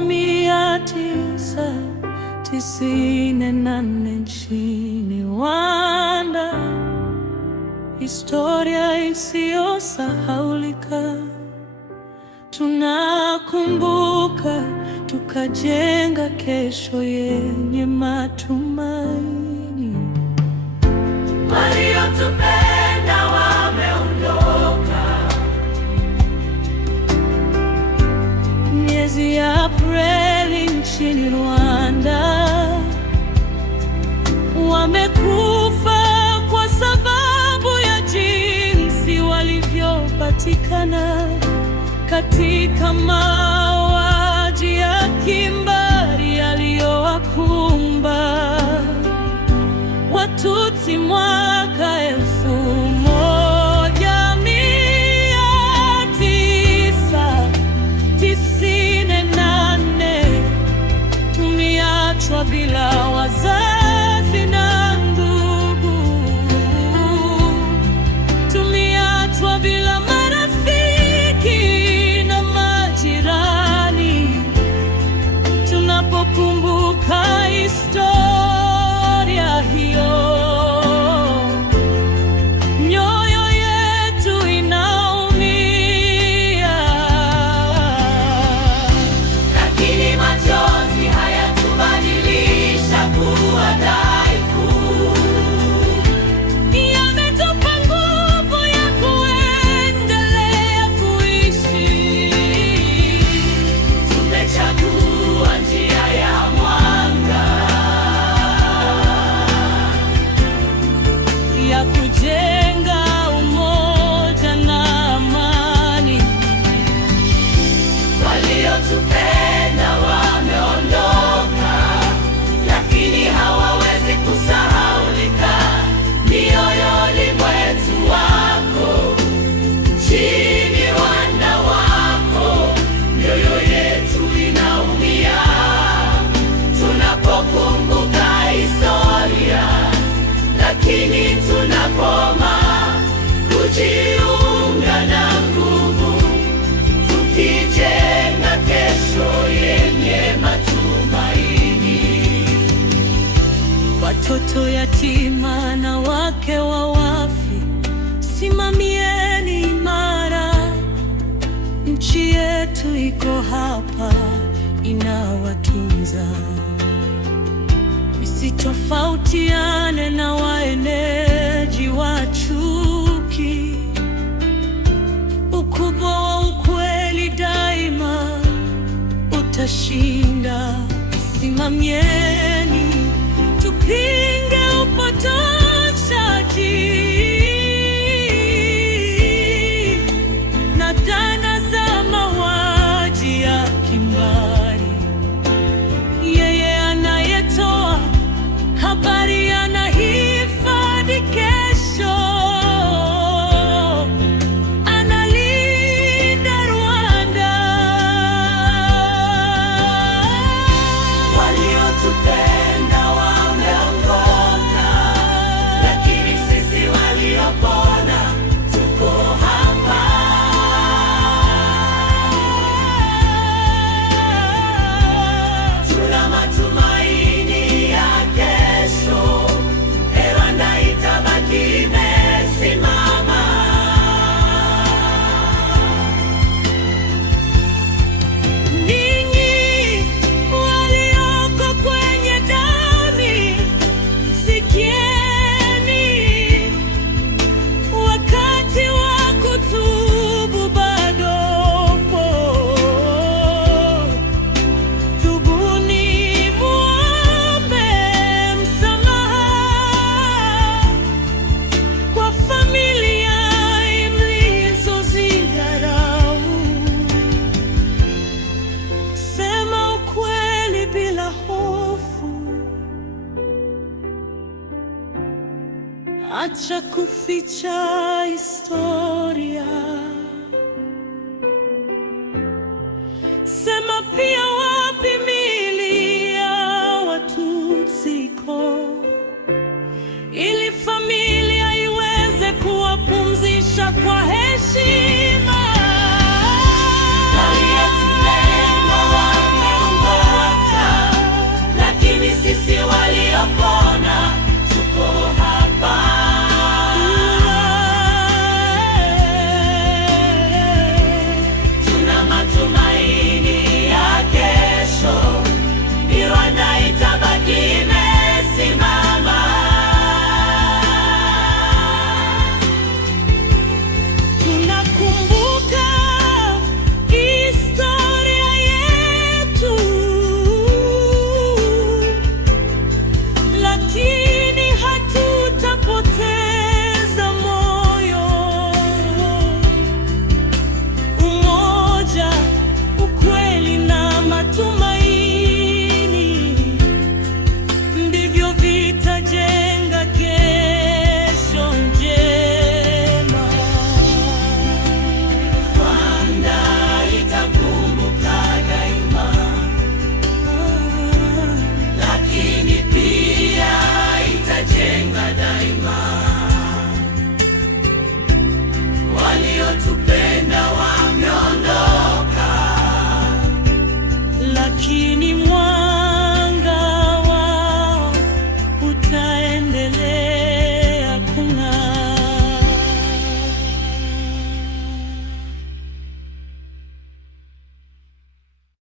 1998 nchini Rwanda, historia isiyosahaulika. Tunakumbuka, tukajenga kesho yenye matumaini. Waliotupenda wameondoka. Miezi ya Aprili nchini Rwanda, wamekufa kwa sababu ya jinsi walivyopatikana katika mauaji ya kimbari yaliyowakumba Watutsi mwaka 1998. Tumeachwa bila wazazi na ndugu, tumeachwa bila marafiki na majirani. Tunapokumbuka historia hiyo, mioyo yetu inaumia, lakini machozi hayatubadilisha kuwa dhaifu. Yametupa nguvu ya kuendelea kuishi. Tumechagua njia ya mwanga, ya kujenga umoja na amani. Waliotupenda wameondoka, lakini hawawezi kusahaulika. Mioyoni mwetu wako, nchini Rwanda wako, mioyo yetu inaumia tunapokumbuka historia, lakini tunakoma kujiunga na nguvu, tukijenga kesho yenye matumaini. Watoto yatima na wake wa wafi, simamieni imara. Nchi yetu iko hapa, inawatunza. Msitofautiane na waeneji wa chuki. Ukubwa wa ukweli daima utashinda. Simamieni, tupinge upotoshaji na dhana za mauaji ya kimbari. Yeye anayetoa habari anahifadhi kesho, analinda Rwanda. Waliotupenda wameondoka, lakini sisi waliopona tuko hapa. Tuna matumaini ya kesho. Rwanda itabaki imesimama. Ninyi walioko kwenye dami, sikieni, wakati wa kutubu bado upo. Tubuni, muombe msamaha kwa familia mlizozidharau. Sema ukweli bila hofu, acha kuficha historia. Sema pia wapi miili ya Watutsi iko, ili familia iweze kuwapumzisha kwa heshima.